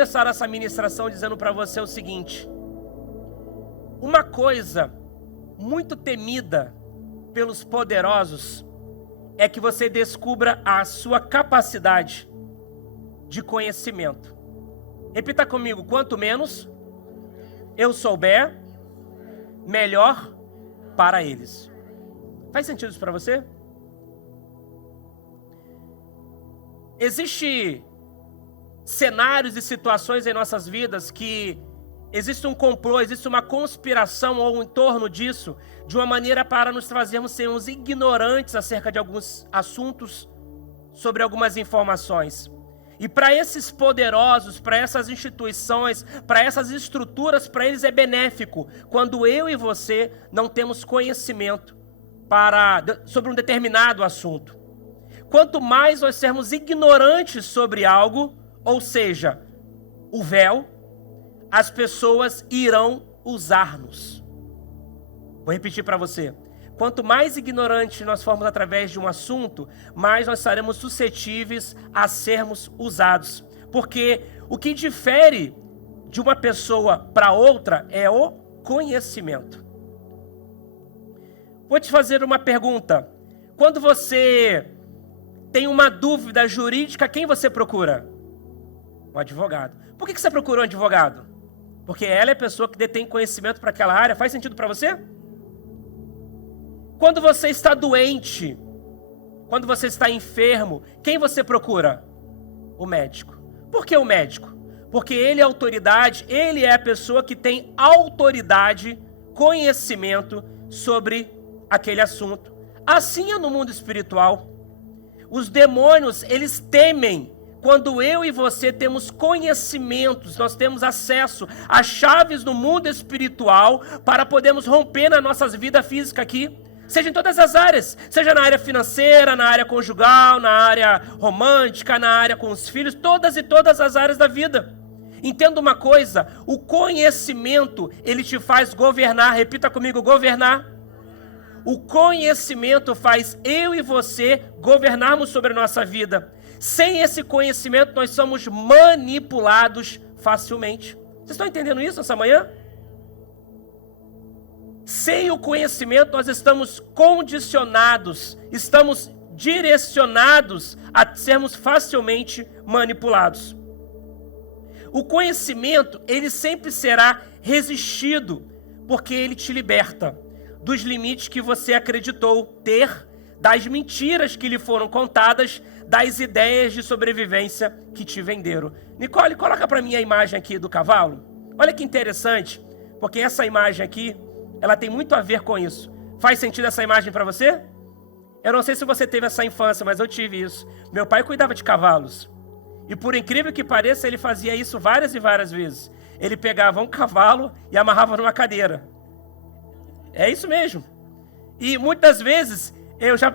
começar essa ministração dizendo para você o seguinte: uma coisa muito temida pelos poderosos é que você descubra a sua capacidade de conhecimento. Repita comigo: quanto menos eu souber, melhor para eles. Faz sentido isso para você? Existem cenários e situações em nossas vidas que existe um complô, existe uma conspiração ou em torno disso, de uma maneira para nos fazermos sermos ignorantes acerca de alguns assuntos, sobre algumas informações. E para esses poderosos, para essas instituições, para essas estruturas, para eles é benéfico quando eu e você não temos conhecimento sobre um determinado assunto. Quanto mais nós sermos ignorantes sobre algo, ou seja, o véu, as pessoas irão usar-nos. Vou repetir para você. Quanto mais ignorantes nós formos através de um assunto, mais nós estaremos suscetíveis a sermos usados. Porque o que difere de uma pessoa para outra é o conhecimento. Vou te fazer uma pergunta. Quando você tem uma dúvida jurídica, quem você procura? Um advogado. Por que você procura um advogado? Porque ela é a pessoa que detém conhecimento para aquela área. Faz sentido para você? Quando você está doente, quando você está enfermo, quem você procura? O médico. Por que o médico? Porque ele é autoridade, ele é a pessoa que tem autoridade, conhecimento sobre aquele assunto. Assim é no mundo espiritual. Os demônios, eles temem quando eu e você temos conhecimentos, nós temos acesso a chaves no mundo espiritual para podermos romper na nossa vida física aqui. Seja em todas as áreas, seja na área financeira, na área conjugal, na área romântica, na área com os filhos, todas e todas as áreas da vida. Entenda uma coisa, o conhecimento, ele te faz governar. Repita comigo: governar. O conhecimento faz eu e você governarmos sobre a nossa vida. Sem esse conhecimento, nós somos manipulados facilmente. Vocês estão entendendo isso essa manhã? Sem o conhecimento, nós estamos condicionados, estamos direcionados a sermos facilmente manipulados. O conhecimento, ele sempre será resistido, porque ele te liberta dos limites que você acreditou ter, das mentiras que lhe foram contadas, das ideias de sobrevivência que te venderam. Nicole, coloca para mim a imagem aqui do cavalo. Olha que interessante, porque essa imagem aqui, ela tem muito a ver com isso. Faz sentido essa imagem para você? Eu não sei se você teve essa infância, mas eu tive isso. Meu pai cuidava de cavalos. E por incrível que pareça, ele fazia isso várias e várias vezes. Ele pegava um cavalo e amarrava numa cadeira. É isso mesmo. E muitas vezes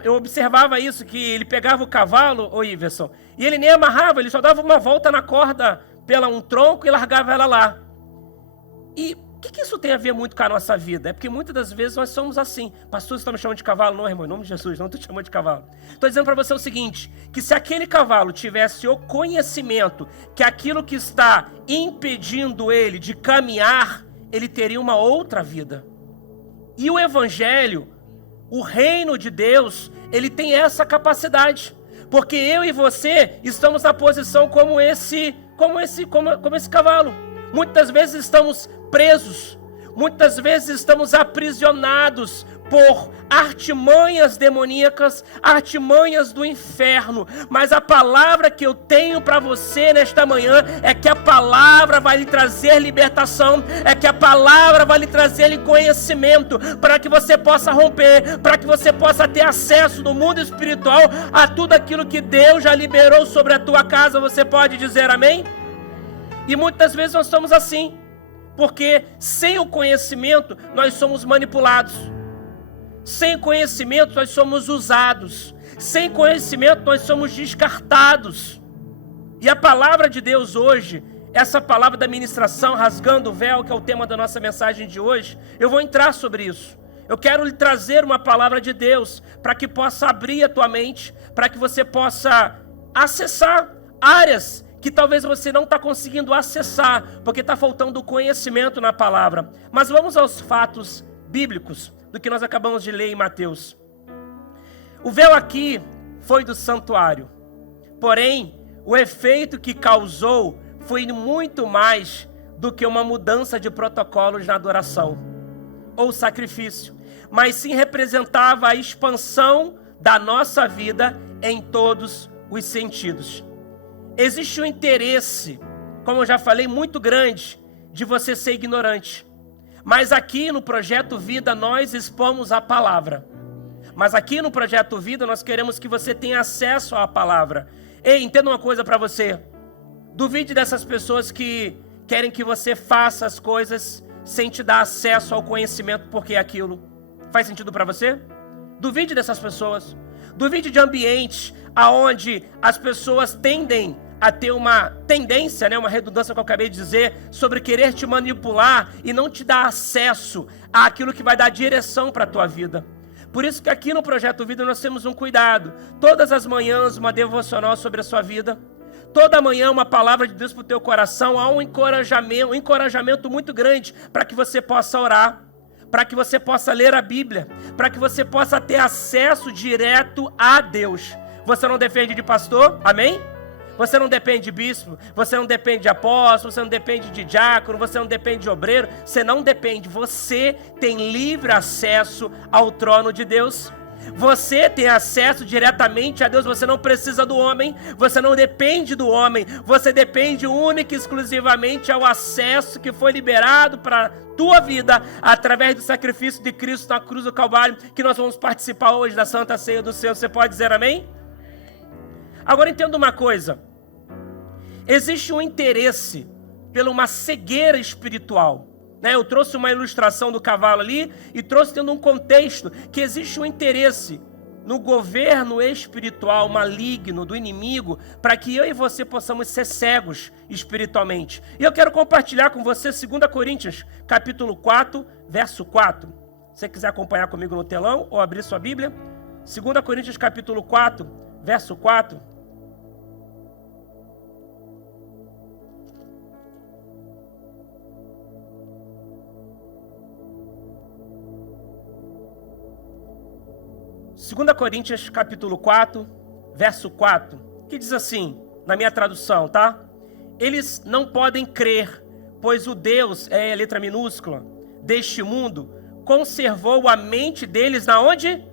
eu observava isso, que ele pegava o cavalo, ô Iverson, e ele nem amarrava, ele só dava uma volta na corda pela um tronco e largava ela lá. E o que isso tem a ver muito com a nossa vida? É porque muitas das vezes nós somos assim. Pastor, você está me chamando de cavalo? Não, irmão, em nome de Jesus, não estou te chamando de cavalo. Estou dizendo para você o seguinte, que se aquele cavalo tivesse o conhecimento que aquilo que está impedindo ele de caminhar, ele teria uma outra vida. E o Evangelho, o reino de Deus, ele tem essa capacidade. Porque eu e você estamos na posição como esse cavalo. Muitas vezes estamos presos, muitas vezes estamos aprisionados por artimanhas demoníacas, artimanhas do inferno. Mas a palavra que eu tenho para você nesta manhã é que a palavra vai lhe trazer libertação, é que a palavra vai lhe trazer conhecimento, para que você possa romper, para que você possa ter acesso no mundo espiritual a tudo aquilo que Deus já liberou sobre a tua casa. Você pode dizer amém? E muitas vezes nós somos assim, porque sem o conhecimento nós somos manipulados. Sem conhecimento nós somos usados. Sem conhecimento nós somos descartados. E a palavra de Deus hoje, essa palavra da ministração, rasgando o véu, que é o tema da nossa mensagem de hoje, eu vou entrar sobre isso. Eu quero lhe trazer uma palavra de Deus, para que possa abrir a tua mente, para que você possa acessar áreas que talvez você não está conseguindo acessar, porque está faltando conhecimento na palavra. Mas vamos aos fatos bíblicos do que nós acabamos de ler em Mateus. O véu aqui foi do santuário, porém, o efeito que causou foi muito mais do que uma mudança de protocolos na adoração ou sacrifício, mas sim representava a expansão da nossa vida em todos os sentidos. Existe um interesse, como eu já falei, muito grande de você ser ignorante. Mas aqui no Projeto Vida nós expomos a palavra. Mas aqui no Projeto Vida nós queremos que você tenha acesso à palavra. Ei, entenda uma coisa para você. Duvide dessas pessoas que querem que você faça as coisas sem te dar acesso ao conhecimento, porque aquilo faz sentido para você? Duvide dessas pessoas. Duvide de ambientes onde as pessoas tendem a ter uma tendência, uma redundância que eu acabei de dizer, sobre querer te manipular e não te dar acesso àquilo que vai dar direção para a tua vida. Por isso que aqui no Projeto Vida nós temos um cuidado. Todas as manhãs uma devocional sobre a sua vida. Toda manhã uma palavra de Deus para o teu coração. Há um encorajamento muito grande para que você possa orar, para que você possa ler a Bíblia, para que você possa ter acesso direto a Deus. Você não depende de pastor, amém? Você não depende de bispo, você não depende de apóstolo, você não depende de diácono, você não depende de obreiro, você não depende. Você tem livre acesso ao trono de Deus. Você tem acesso diretamente a Deus, você não precisa do homem, você não depende do homem, você depende única e exclusivamente ao acesso que foi liberado para a tua vida através do sacrifício de Cristo na cruz do Calvário, que nós vamos participar hoje da Santa Ceia do Céu. Você pode dizer amém? Agora entenda uma coisa, existe um interesse pela uma cegueira espiritual. Eu trouxe uma ilustração do cavalo ali e trouxe tendo um contexto que existe um interesse no governo espiritual maligno do inimigo para que eu e você possamos ser cegos espiritualmente. E eu quero compartilhar com você 2 Coríntios, capítulo 4, verso 4. Se você quiser acompanhar comigo no telão ou abrir sua Bíblia, 2 Coríntios, capítulo 4, verso 4. Segunda Coríntios, capítulo 4, verso 4, que diz assim, na minha tradução, tá? Eles não podem crer, pois o Deus, é a letra minúscula, deste mundo, conservou a mente deles na onde?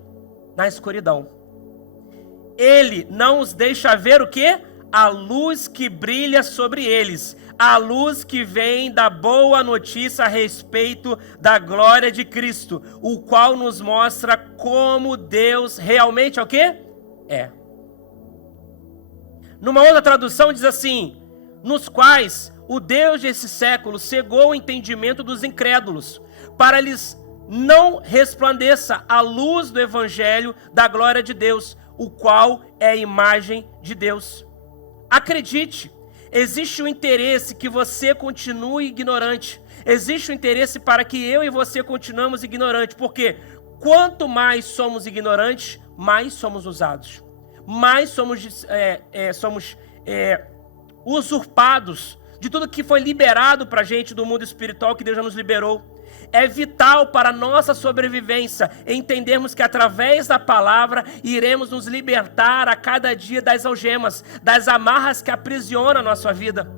Na escuridão. Ele não os deixa ver o quê? A luz que brilha sobre eles, a luz que vem da boa notícia a respeito da glória de Cristo, o qual nos mostra como Deus realmente é o quê? É. Numa outra tradução diz assim, nos quais o Deus desse século cegou o entendimento dos incrédulos, para lhes não resplandeça a luz do evangelho da glória de Deus, o qual é a imagem de Deus. Acredite, existe um interesse que você continue ignorante. Existe um interesse para que eu e você continuemos ignorantes. Porque quanto mais somos ignorantes, mais somos usados. Mais somos usurpados de tudo que foi liberado para a gente do mundo espiritual que Deus já nos liberou. É vital para a nossa sobrevivência entendermos que através da palavra iremos nos libertar a cada dia das algemas, das amarras que aprisionam a nossa vida.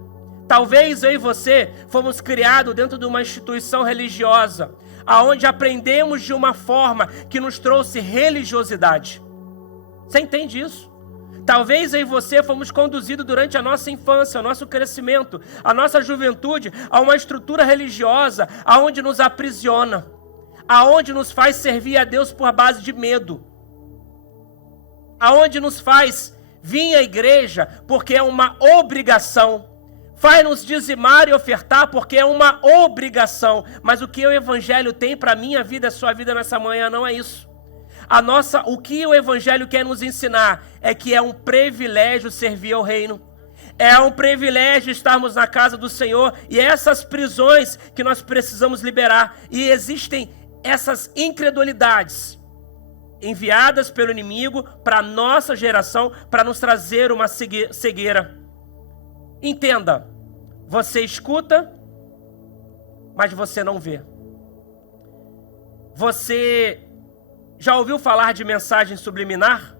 Talvez eu e você fomos criados dentro de uma instituição religiosa, onde aprendemos de uma forma que nos trouxe religiosidade. Você entende isso? Talvez eu e você fomos conduzidos durante a nossa infância, o nosso crescimento, a nossa juventude, a uma estrutura religiosa, aonde nos aprisiona, aonde nos faz servir a Deus por base de medo, aonde nos faz vir à igreja porque é uma obrigação, faz-nos dizimar e ofertar porque é uma obrigação, mas o que o Evangelho tem para a minha vida, a sua vida nessa manhã, não é isso. O que o Evangelho quer nos ensinar é que é um privilégio servir ao reino. É um privilégio estarmos na casa do Senhor e essas prisões que nós precisamos liberar. E existem essas incredulidades enviadas pelo inimigo para a nossa geração, para nos trazer uma cegueira. Entenda, você escuta, mas você não vê. Você já ouviu falar de mensagem subliminar?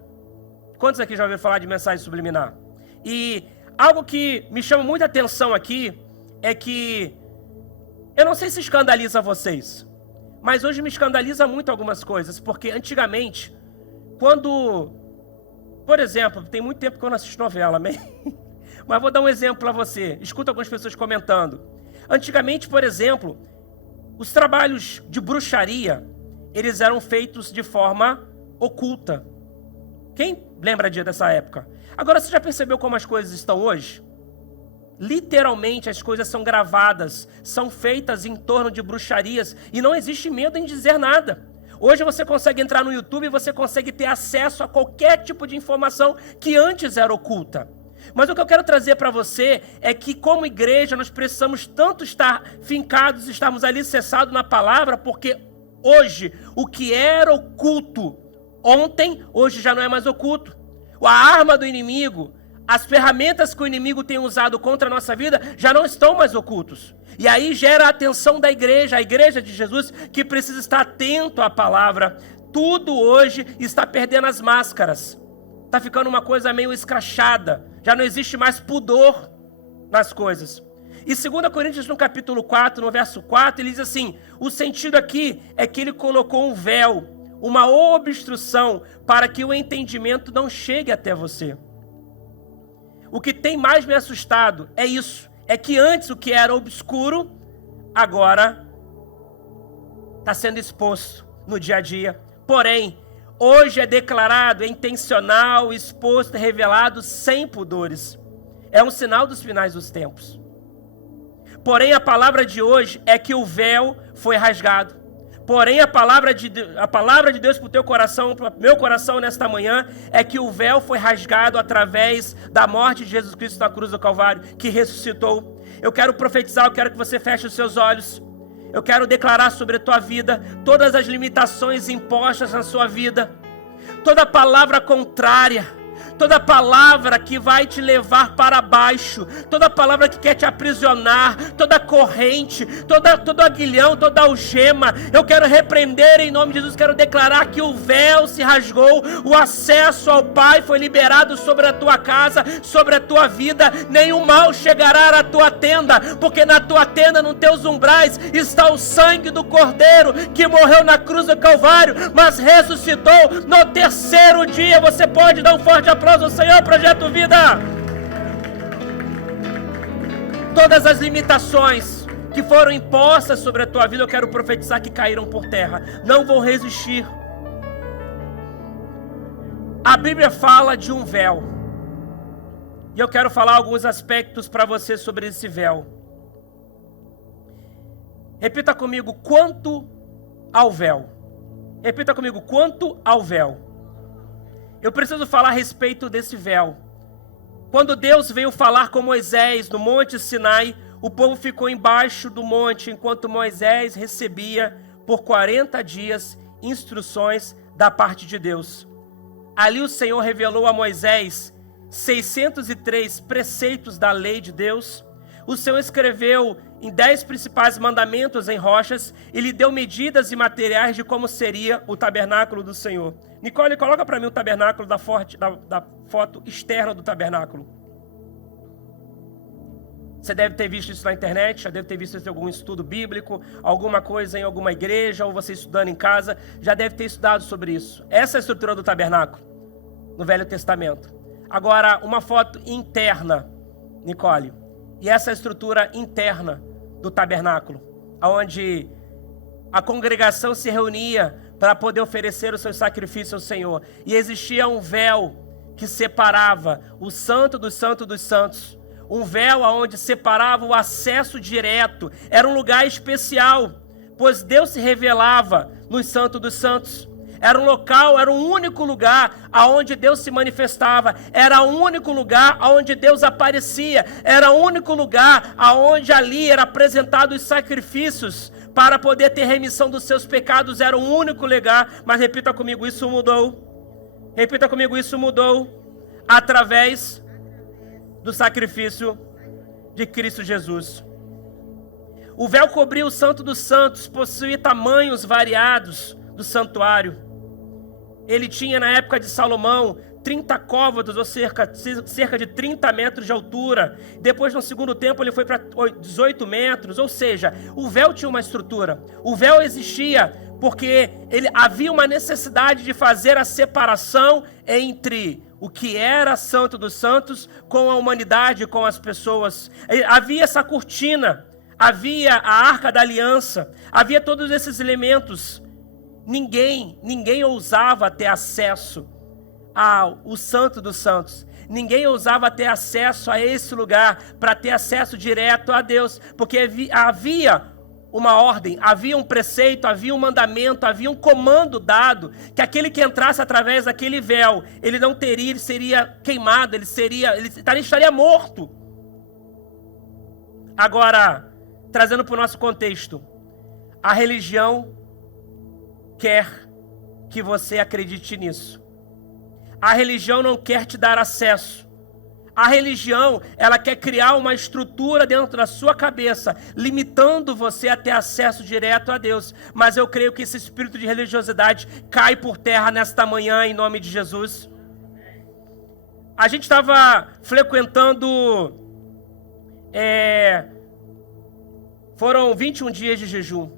Quantos aqui já ouviram falar de mensagem subliminar? E algo que me chama muita atenção aqui é que, eu não sei se escandaliza vocês, mas hoje me escandaliza muito algumas coisas, porque antigamente, quando, por exemplo, tem muito tempo que eu não assisto novela, amém? Mas vou dar um exemplo para você, escuta algumas pessoas comentando. Antigamente, por exemplo, os trabalhos de bruxaria, eles eram feitos de forma oculta. Quem lembra dessa época? Agora, você já percebeu como as coisas estão hoje? Literalmente, as coisas são gravadas, são feitas em torno de bruxarias, e não existe medo em dizer nada. Hoje você consegue entrar no YouTube e você consegue ter acesso a qualquer tipo de informação que antes era oculta. Mas o que eu quero trazer para você é que, como igreja, nós precisamos tanto estar fincados, estarmos alicerçados na palavra, porque hoje, o que era oculto ontem, hoje já não é mais oculto. A arma do inimigo, as ferramentas que o inimigo tem usado contra a nossa vida, já não estão mais ocultos. E aí gera a atenção da igreja, a igreja de Jesus, que precisa estar atento à palavra. Tudo hoje está perdendo as máscaras. Está ficando uma coisa meio escrachada. Já não existe mais pudor nas coisas. E 2 Coríntios, no capítulo 4, no verso 4, ele diz assim: o sentido aqui é que ele colocou um véu, uma obstrução, para que o entendimento não chegue até você. O que tem mais me assustado é isso. É que antes o que era obscuro, agora está sendo exposto no dia a dia. Porém, hoje é declarado, é intencional, exposto, revelado sem pudores. É um sinal dos finais dos tempos. Porém, a palavra de hoje é que o véu foi rasgado. Porém, a palavra de Deus para o teu coração, para o meu coração nesta manhã, é que o véu foi rasgado através da morte de Jesus Cristo na cruz do Calvário, que ressuscitou. Eu quero profetizar, eu quero que você feche os seus olhos. Eu quero declarar sobre a tua vida todas as limitações impostas na sua vida. Toda palavra contrária, toda palavra que vai te levar para baixo, toda palavra que quer te aprisionar, toda corrente, todo aguilhão, toda algema, eu quero repreender em nome de Jesus. Quero declarar que o véu se rasgou, o acesso ao Pai foi liberado sobre a tua casa, sobre a tua vida. Nenhum mal chegará à tua tenda, porque na tua tenda, nos teus umbrais, está o sangue do Cordeiro, que morreu na cruz do Calvário, mas ressuscitou no terceiro dia. Você pode dar um forte aplauso ao Senhor, Projeto Vida. Todas as limitações que foram impostas sobre a tua vida, eu quero profetizar que caíram por terra, não vão resistir. A Bíblia fala de um véu, e eu quero falar alguns aspectos para você sobre esse véu. Repita comigo: quanto ao véu. Repita comigo: quanto ao véu. Eu preciso falar a respeito desse véu. Quando Deus veio falar com Moisés no Monte Sinai, o povo ficou embaixo do monte, enquanto Moisés recebia por 40 dias instruções da parte de Deus. Ali o Senhor revelou a Moisés 603 preceitos da lei de Deus. O Senhor escreveu em 10 principais mandamentos em rochas e lhe deu medidas e materiais de como seria o tabernáculo do Senhor. Nicole, coloca para mim o tabernáculo da foto externa do tabernáculo. Você deve ter visto isso na internet, já deve ter visto isso em algum estudo bíblico, alguma coisa em alguma igreja, ou você estudando em casa, já deve ter estudado sobre isso. Essa é a estrutura do tabernáculo, no Velho Testamento. Agora, uma foto interna, Nicole. E essa é a estrutura interna do tabernáculo, onde a congregação se reunia para poder oferecer o seu sacrifício ao Senhor. E existia um véu que separava o santo dos santos dos santos. Um véu onde separava o acesso direto. Era um lugar especial, pois Deus se revelava nos santos dos santos. Era um local, era um único lugar aonde Deus se manifestava. Era o único lugar aonde Deus aparecia. Era o único lugar aonde ali era apresentado os sacrifícios para poder ter remissão dos seus pecados. Era o único lugar. Mas repita comigo, isso mudou. Repita comigo, isso mudou através do sacrifício de Cristo Jesus. O véu cobria o Santo dos Santos, possuía tamanhos variados do santuário. Ele tinha, na época de Salomão, 30 côvados, ou cerca de 30 metros de altura. Depois, no segundo tempo, ele foi para 18 metros, ou seja, o véu tinha uma estrutura. O véu existia porque havia uma necessidade de fazer a separação entre o que era Santo dos Santos com a humanidade, com as pessoas. Havia essa cortina, havia a Arca da Aliança, havia todos esses elementos. Ninguém ousava ter acesso ao Santo dos Santos. Ninguém ousava ter acesso a esse lugar para ter acesso direto a Deus, porque havia uma ordem, havia um preceito, havia um mandamento, havia um comando dado, que aquele que entrasse através daquele véu, ele não teria, ele seria queimado, ele estaria morto. Agora, trazendo para o nosso contexto, a religião quer que você acredite nisso. A religião não quer te dar acesso. A religião, ela quer criar uma estrutura dentro da sua cabeça, limitando você a ter acesso direto a Deus. Mas eu creio que esse espírito de religiosidade cai por terra nesta manhã, em nome de Jesus. A gente estava frequentando, foram 21 dias de jejum.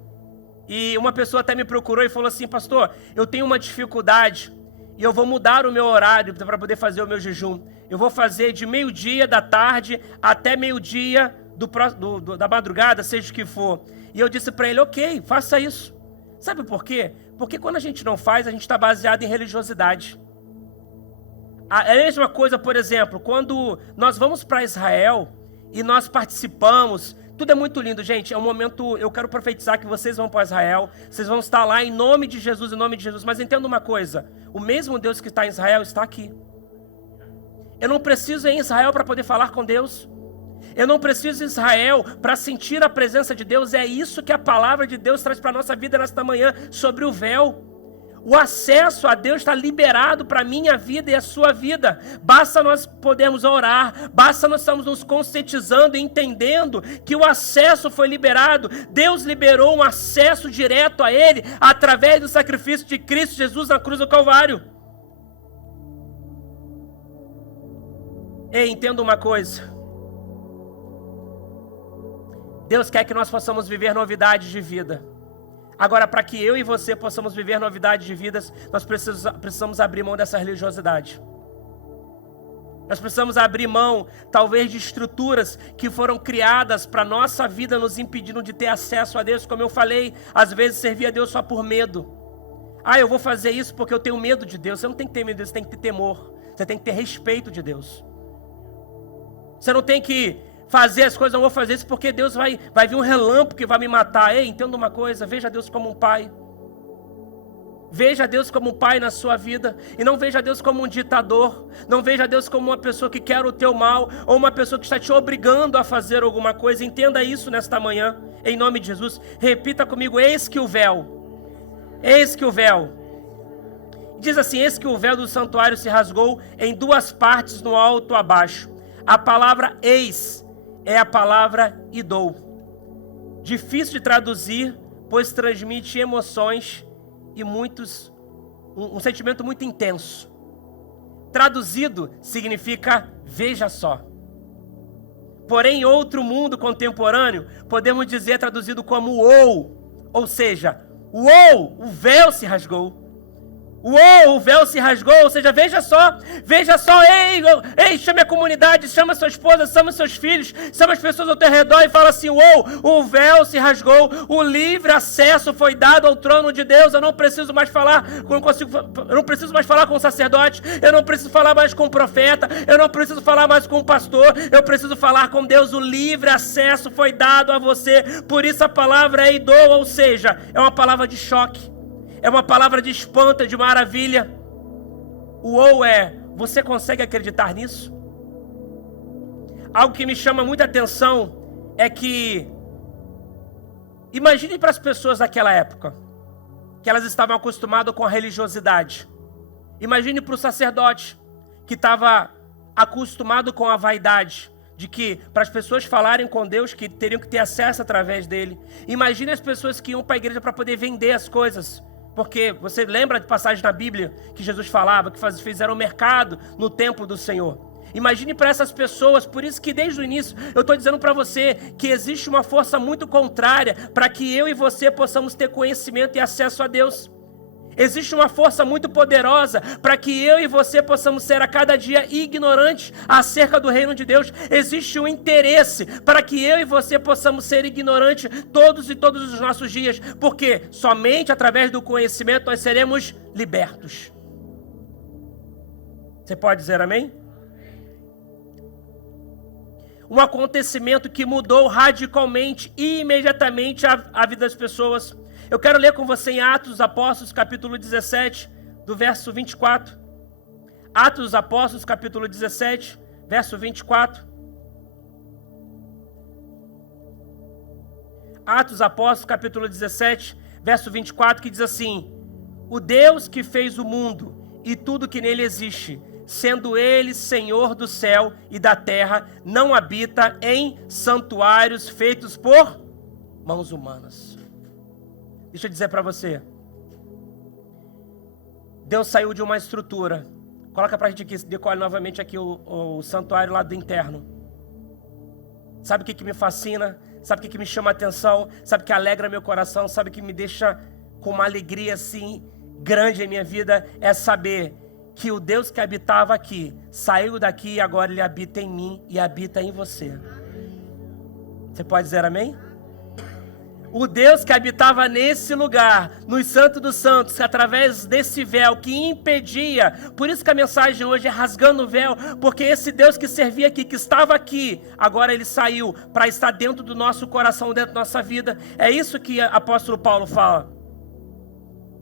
E uma pessoa até me procurou e falou assim: pastor, eu tenho uma dificuldade e eu vou mudar o meu horário para poder fazer o meu jejum. Eu vou fazer de meio-dia da tarde até meio-dia da madrugada, seja o que for. E eu disse para ele: ok, faça isso. Sabe por quê? Porque quando a gente não faz, a gente está baseado em religiosidade. É a mesma coisa, por exemplo, quando nós vamos para Israel e nós participamos. Tudo é muito lindo, gente. É um momento, eu quero profetizar que vocês vão para Israel. Vocês vão estar lá em nome de Jesus, em nome de Jesus. Mas entenda uma coisa: o mesmo Deus que está em Israel está aqui. Eu não preciso ir em Israel para poder falar com Deus. Eu não preciso ir em Israel para sentir a presença de Deus. É isso que a palavra de Deus traz para a nossa vida nesta manhã, sobre o véu. O acesso a Deus está liberado para a minha vida e a sua vida. Basta nós podermos orar, basta nós estarmos nos conscientizando e entendendo que o acesso foi liberado. Deus liberou um acesso direto a Ele através do sacrifício de Cristo Jesus na cruz do Calvário. Ei, entenda uma coisa. Deus quer que nós possamos viver novidades de vida. Agora, para que eu e você possamos viver novidades de vidas, nós precisamos abrir mão dessa religiosidade. Nós precisamos abrir mão, talvez, de estruturas que foram criadas para a nossa vida, nos impedindo de ter acesso a Deus. Como eu falei, às vezes servir a Deus só por medo. Eu vou fazer isso porque eu tenho medo de Deus. Você não tem que ter medo de Deus, você tem que ter temor. Você tem que ter respeito de Deus. Você não tem que fazer as coisas, não vou fazer isso porque Deus vai vir um relâmpago que vai me matar. Ei, entenda uma coisa, veja Deus como um pai. Veja Deus como um pai na sua vida. E não veja Deus como um ditador. Não veja Deus como uma pessoa que quer o teu mal, ou uma pessoa que está te obrigando a fazer alguma coisa. Entenda isso nesta manhã, em nome de Jesus. Repita comigo: eis que o véu. Eis que o véu. Diz assim: eis que o véu do santuário se rasgou em duas partes, no alto e abaixo. A palavra eis é a palavra idou. Difícil de traduzir, pois transmite emoções e um sentimento muito intenso. Traduzido significa veja só. Porém, em outro mundo contemporâneo, podemos dizer traduzido como ou seja, o véu se rasgou. O véu se rasgou, ou seja, veja só, ei, chame a comunidade, chama sua esposa, chama seus filhos, chama as pessoas ao teu redor e fala assim: o véu se rasgou, o livre acesso foi dado ao trono de Deus. Eu não preciso mais falar, eu não preciso mais falar com o sacerdote, eu não preciso falar mais com o profeta, eu não preciso falar mais com o pastor, eu preciso falar com Deus. O livre acesso foi dado a você. Por isso a palavra é idou, ou seja, é uma palavra de choque. É uma palavra de espanto, de maravilha. Você consegue acreditar nisso? Algo que me chama muita atenção é que, imagine para as pessoas daquela época, que elas estavam acostumadas com a religiosidade. Imagine para o sacerdote, que estava acostumado com a vaidade. de que para as pessoas falarem com Deus, que teriam que ter acesso através dele. Imagine as pessoas que iam para a igreja para poder vender as coisas. Porque você lembra de passagens na Bíblia que Jesus falava, que fizeram mercado no templo do Senhor. Imagine para essas pessoas, por isso que desde o início eu estou dizendo para você que existe uma força muito contrária para que eu e você possamos ter conhecimento e acesso a Deus. Existe uma força muito poderosa para que eu e você possamos ser a cada dia ignorantes acerca do reino de Deus. Existe um interesse para que eu e você possamos ser ignorantes todos os nossos dias, porque somente através do conhecimento nós seremos libertos. Você pode dizer amém? Um acontecimento que mudou radicalmente e imediatamente a vida das pessoas. Eu quero ler com você em Atos dos Apóstolos, capítulo 17, do verso 24. Atos dos Apóstolos, capítulo 17, verso 24. Atos dos Apóstolos, capítulo 17, verso 24, que diz assim: o Deus que fez o mundo e tudo que nele existe, sendo ele Senhor do céu e da terra, não habita em santuários feitos por mãos humanas. Deixa eu dizer para você, Deus saiu de uma estrutura. Coloca para a gente aqui, decolhe novamente aqui o santuário lá do interno. Sabe o que me fascina? Sabe o que me chama a atenção? Sabe o que alegra meu coração? Sabe o que me deixa com uma alegria assim grande em minha vida? É saber que o Deus que habitava aqui saiu daqui e agora ele habita em mim e habita em você. Você pode dizer amém? O Deus que habitava nesse lugar, nos Santos dos Santos, através desse véu que impedia, por isso que a mensagem hoje é rasgando o véu, porque esse Deus que servia aqui, que estava aqui, agora ele saiu para estar dentro do nosso coração, dentro da nossa vida. É isso que o apóstolo Paulo fala.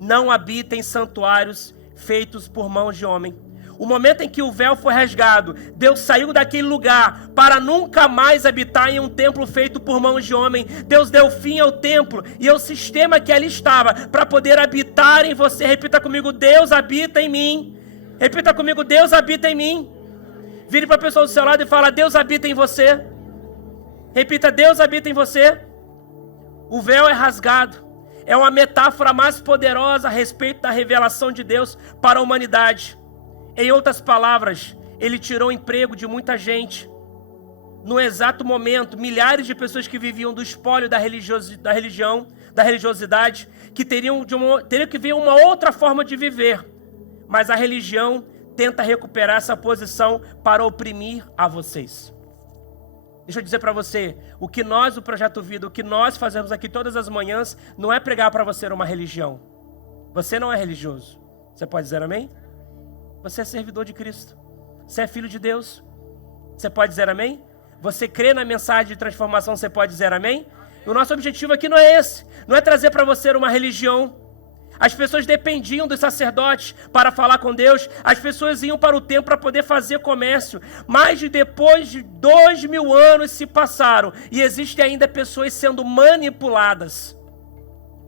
Não habita em santuários feitos por mãos de homem. O momento em que o véu foi rasgado, Deus saiu daquele lugar para nunca mais habitar em um templo feito por mãos de homem. Deus deu fim ao templo e ao sistema que ali estava para poder habitar em você. Repita comigo: Deus habita em mim. Repita comigo: Deus habita em mim. Vire para a pessoa do seu lado e fala: Deus habita em você. Repita: Deus habita em você. O véu é rasgado. É uma metáfora mais poderosa a respeito da revelação de Deus para a humanidade. Em outras palavras, ele tirou o emprego de muita gente. No exato momento, milhares de pessoas que viviam do espólio da religiosidade, que teriam que ver uma outra forma de viver. Mas a religião tenta recuperar essa posição para oprimir a vocês. Deixa eu dizer para você, o que nós, o Projeto Vida, o que nós fazemos aqui todas as manhãs, não é pregar para você uma religião. Você não é religioso. Você pode dizer amém? Você é servidor de Cristo. Você é filho de Deus. Você pode dizer amém? Você crê na mensagem de transformação, você pode dizer amém? O nosso objetivo aqui não é esse. Não é trazer para você uma religião. As pessoas dependiam dos sacerdotes para falar com Deus. As pessoas iam para o templo para poder fazer comércio. Mas depois de 2000 anos se passaram. E existem ainda pessoas sendo manipuladas.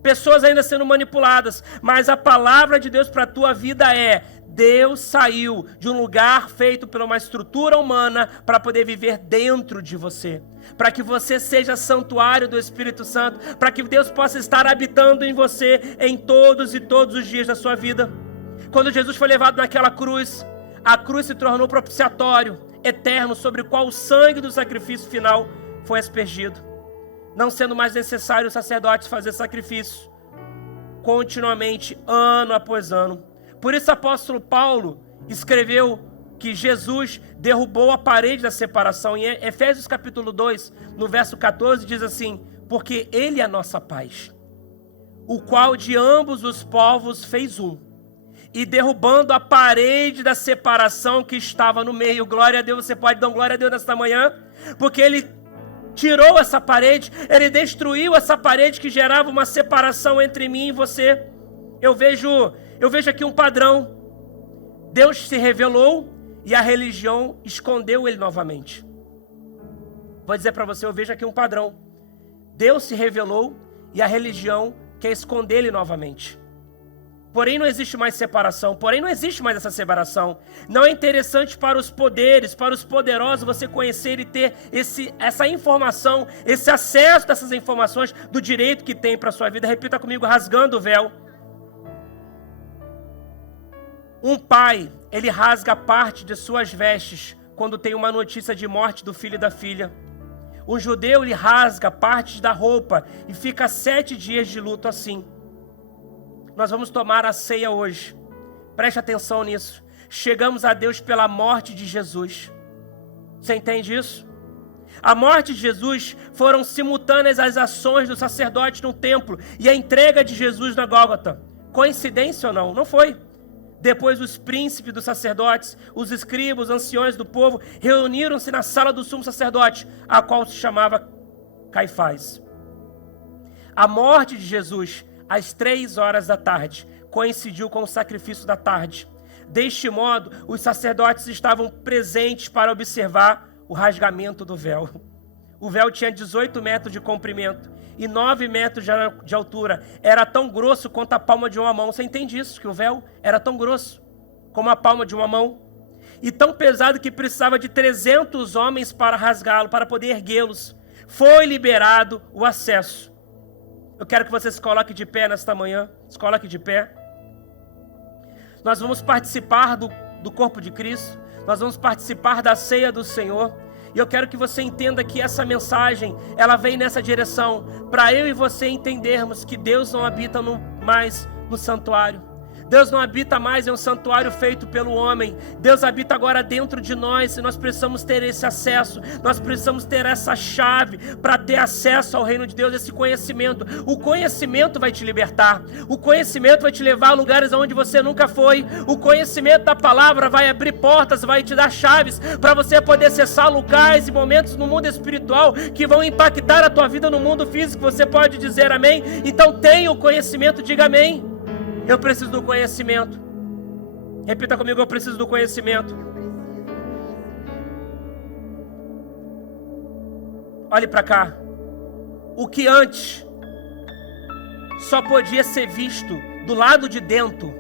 Pessoas ainda sendo manipuladas. Mas a palavra de Deus para a tua vida é: Deus saiu de um lugar feito por uma estrutura humana para poder viver dentro de você. Para que você seja santuário do Espírito Santo. Para que Deus possa estar habitando em você em todos os dias da sua vida. Quando Jesus foi levado naquela cruz, a cruz se tornou propiciatório eterno sobre o qual o sangue do sacrifício final foi aspergido. Não sendo mais necessário os sacerdotes fazer sacrifício continuamente, ano após ano. Por isso o apóstolo Paulo escreveu que Jesus derrubou a parede da separação. Em Efésios capítulo 2, no verso 14, diz assim: porque ele é a nossa paz, o qual de ambos os povos fez um, e derrubando a parede da separação que estava no meio. Glória a Deus. Você pode dar glória a Deus nesta manhã? Porque ele tirou essa parede, ele destruiu essa parede que gerava uma separação entre mim e você. Eu vejo aqui um padrão. Deus se revelou e a religião escondeu ele novamente. Vou dizer para você, eu vejo aqui um padrão. Deus se revelou e a religião quer esconder ele novamente. Porém, não existe mais separação. Porém, não existe mais essa separação. Não é interessante para os poderes, para os poderosos, você conhecer e ter essa informação, esse acesso dessas informações do direito que tem para a sua vida. Repita comigo, rasgando o véu. Um pai, ele rasga parte de suas vestes quando tem uma notícia de morte do filho e da filha. Um judeu, ele rasga partes da roupa e fica 7 dias de luto assim. Nós vamos tomar a ceia hoje. Preste atenção nisso. Chegamos a Deus pela morte de Jesus. Você entende isso? A morte de Jesus foram simultâneas às ações do sacerdote no templo e a entrega de Jesus na Gólgota. Coincidência ou não? Não foi. Depois os príncipes dos sacerdotes, os escribas, os anciões do povo, reuniram-se na sala do sumo sacerdote, a qual se chamava Caifás. A morte de Jesus, às 3 horas da tarde, coincidiu com o sacrifício da tarde. Deste modo, os sacerdotes estavam presentes para observar o rasgamento do véu. O véu tinha 18 metros de comprimento e 9 metros de altura. Era tão grosso quanto a palma de uma mão. Você entende isso? Que o véu era tão grosso como a palma de uma mão. E tão pesado que precisava de 300 homens para rasgá-lo, para poder erguê-los. Foi liberado o acesso. Eu quero que você se coloque de pé nesta manhã. Se coloque de pé. Nós vamos participar do corpo de Cristo. Nós vamos participar da ceia do Senhor. E eu quero que você entenda que essa mensagem, ela vem nessa direção, para eu e você entendermos que Deus não habita mais no santuário. Deus não habita mais em um santuário feito pelo homem. Deus habita agora dentro de nós e nós precisamos ter esse acesso. Nós precisamos ter essa chave para ter acesso ao reino de Deus, esse conhecimento. O conhecimento vai te libertar. O conhecimento vai te levar a lugares onde você nunca foi. O conhecimento da palavra vai abrir portas, vai te dar chaves para você poder acessar locais e momentos no mundo espiritual que vão impactar a tua vida no mundo físico. Você pode dizer amém? Então tenha o conhecimento, diga amém. Eu preciso do conhecimento. Repita comigo, eu preciso do conhecimento. Olhe para cá. O que antes só podia ser visto do lado de dentro,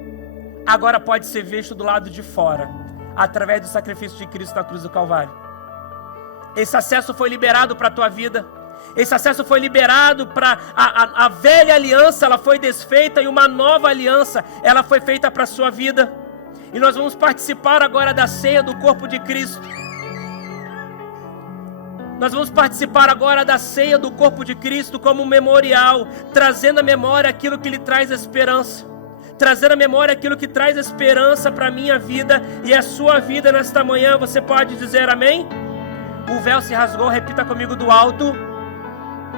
agora pode ser visto do lado de fora, através do sacrifício de Cristo na cruz do Calvário. Esse acesso foi liberado para a tua vida. Esse acesso foi liberado para a velha aliança, ela foi desfeita e uma nova aliança, ela foi feita para a sua vida. E nós vamos participar agora da ceia do corpo de Cristo. Nós vamos participar agora da ceia do corpo de Cristo como um memorial, trazendo à memória aquilo que lhe traz esperança. Trazendo à memória aquilo que traz esperança para a minha vida e a sua vida nesta manhã. Você pode dizer amém? O véu se rasgou, repita comigo, do alto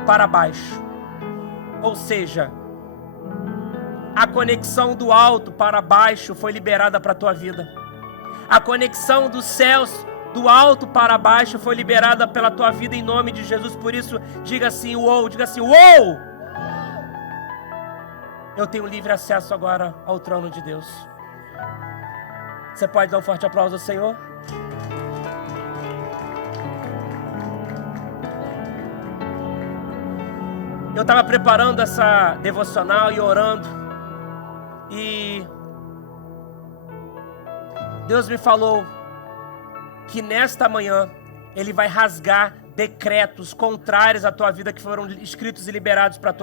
para baixo. Ou seja, a conexão do alto para baixo foi liberada para a tua vida. A conexão dos céus do alto para baixo foi liberada pela tua vida em nome de Jesus. Por isso, diga assim, uou, diga assim, uou! Eu tenho livre acesso agora ao trono de Deus. Você pode dar um forte aplauso ao Senhor? Eu estava preparando essa devocional e orando, e Deus me falou que nesta manhã Ele vai rasgar decretos contrários à tua vida que foram escritos e liberados para a tua